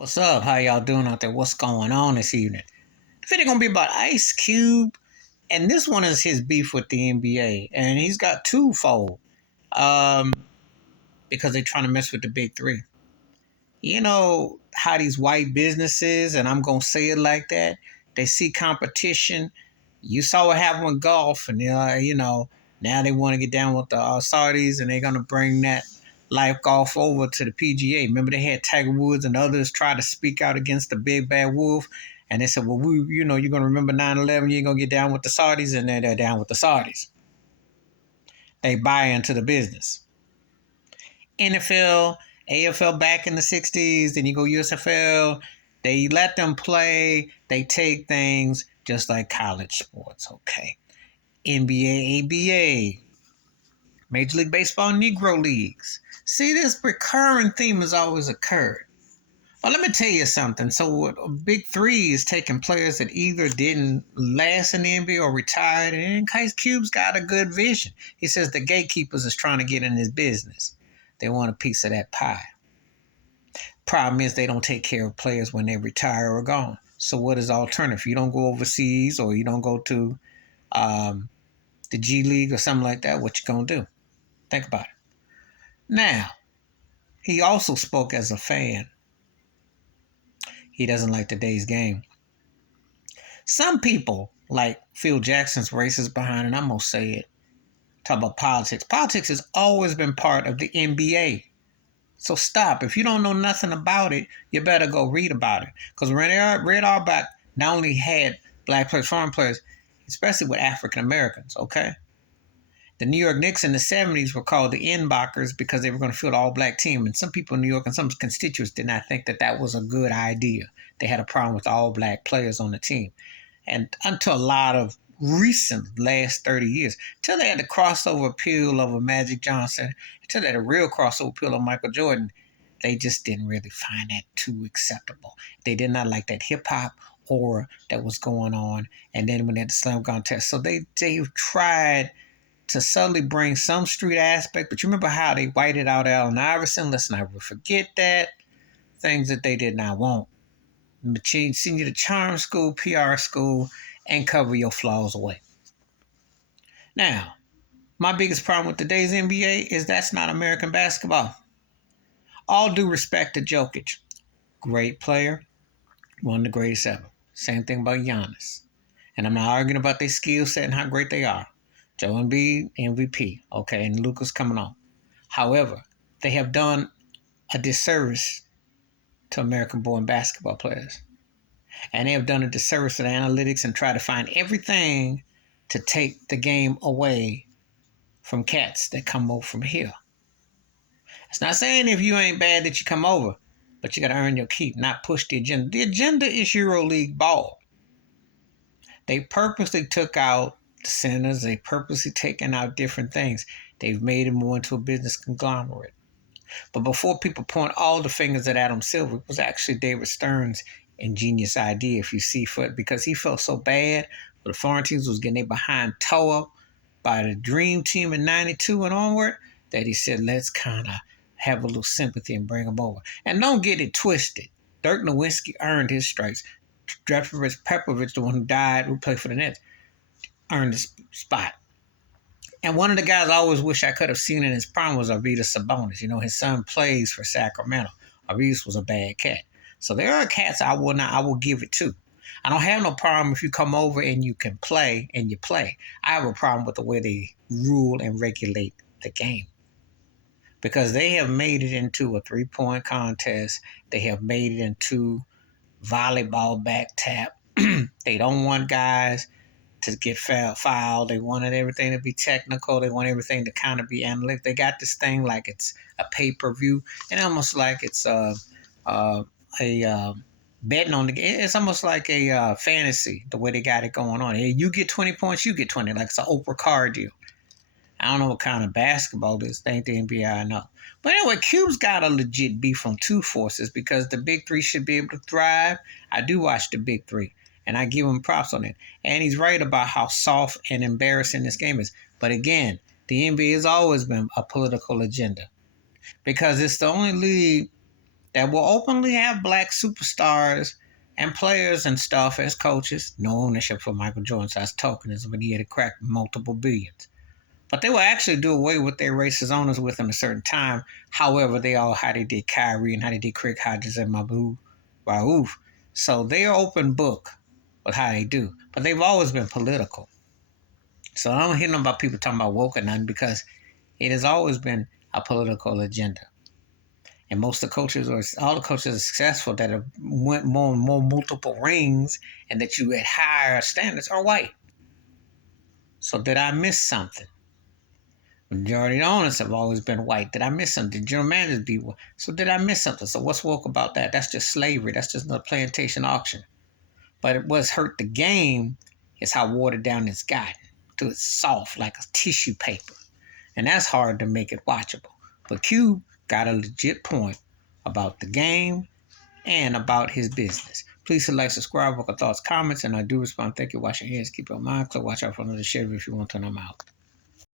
What's up? How y'all doing out there? What's going on this evening? The video gonna be about Ice Cube, and this one is his beef with the NBA, and he's got twofold. Um, because they're trying to mess with the big three. You know how these white businesses, and I'm gonna say it like that, they see competition. You saw what happened with golf, and now they want to get down with the Saudis, and they're gonna bring that life golf over to the PGA. Remember they had Tiger Woods and others try to speak out against the big bad wolf, and they said, "Well, you're gonna remember 9/11. You ain't gonna get down with the Saudis," and they're down with the Saudis. They buy into the business. NFL, AFL back in the 60s, then you go USFL. They let them play. They take things just like college sports, okay? NBA, ABA, Major League Baseball, Negro Leagues. See, this recurring theme has always occurred. Well, let me tell you something. So, what Big Three is taking players that either didn't last in the NBA or retired, and Ice Cube's got a good vision. He says the gatekeepers is trying to get in his business. They want a piece of that pie. Problem is they don't take care of players when they retire or gone. So what is the alternative? You don't go overseas or you don't go to the G League or something like that. What you gonna do? Think about it. Now, he also spoke as a fan. He doesn't like today's game. Some people, like Phil Jackson's racist behind it, I'm gonna say it. Talk about politics. Politics has always been part of the NBA. So stop. If you don't know nothing about it, you better go read about it. Because Red Auerbach not only had black players, foreign players, especially with African Americans, okay? The New York Knicks in the 70s were called the N-Bockers because they were going to field an all-black team. And some people in New York and some constituents did not think that that was a good idea. They had a problem with all-black players on the team. And until a lot of recent last 30 years, until they had the crossover appeal of a Magic Johnson, until they had a real crossover appeal of Michael Jordan, they just didn't really find that too acceptable. They did not like that hip-hop aura that was going on. And then when they had the slam contest, so they tried to subtly bring some street aspect, but you remember how they whited out Allen Iverson? Let's never forget that. Things that they did not want. Send you to charm school, PR school, and cover your flaws away. Now, my biggest problem with today's NBA is that's not American basketball. All due respect to Jokic. Great player, one of the greatest ever. Same thing about Giannis. And I'm not arguing about their skill set and how great they are. Joe Embiid, MVP, okay, and Luka's coming on. However, they have done a disservice to American-born basketball players. And they have done a disservice to the analytics and try to find everything to take the game away from cats that come over from here. It's not saying if you ain't bad that you come over, but you got to earn your keep, not push the agenda. The agenda is EuroLeague ball. They purposely took out the centers. They purposely taken out different things. They've made it more into a business conglomerate. But before people point all the fingers at Adam Silver, it was actually David Stern's ingenious idea, if you see foot, because he felt so bad. But the foreign teams was getting their behind toe up by the Dream Team in 92 and onward, that he said, let's kind of have a little sympathy and bring them over. And don't get it twisted. Dirk Nowitzki earned his stripes. Pepovic, the one who died, who played for the Nets, earned his spot. And one of the guys I always wish I could have seen in his prime was Arvydas Sabonis. You know, his son plays for Sacramento. Arvydas was a bad cat. So there are cats I will give it to. I don't have no problem if you come over and you can play and you play. I have a problem with the way they rule and regulate the game. Because they have made it into a three-point contest. They have made it into volleyball back tap. They don't want guys to get fouled. They wanted everything to be technical. They want everything to kind of be analytic. They got this thing like it's a pay-per-view, and almost like it's betting on the game. It's almost like a fantasy, the way they got it going on. Hey, you get 20 points, you get 20, like it's an Oprah card deal. I don't know what kind of basketball this ain't the NBA, I know. But anyway, Cube's got a legit beef from two forces because the big three should be able to thrive. I do watch the big three, and I give him props on it. And he's right about how soft and embarrassing this game is. But again, the NBA has always been a political agenda because it's the only league that will openly have black superstars and players and stuff as coaches. No ownership for Michael Jordan, so that's tokenism, but he had to crack multiple billions. But they will actually do away with their racist owners within a certain time. However, how they did Kyrie and how they did Craig Hodges and Mabu Raouf. So they're open book with how they do. But they've always been political. So I don't hear nothing about people talking about woke or nothing because it has always been a political agenda. And most of the coaches, or all the coaches, are successful that have went more multiple rings and that you at higher standards are white. So did I miss something? Majority of the owners have always been white. Did I miss something? Did general managers be white? So did I miss something? So what's woke about that? That's just slavery. That's just another plantation auction. But what's hurt the game is how watered down it's gotten. To it's soft like a tissue paper. And that's hard to make it watchable. But Q got a legit point about the game and about his business. Please select subscribe, book thoughts, comments, and I do respond. Thank you. Wash your hands, keep your mind clear, watch out for another sheriff if you want to, and I'm out.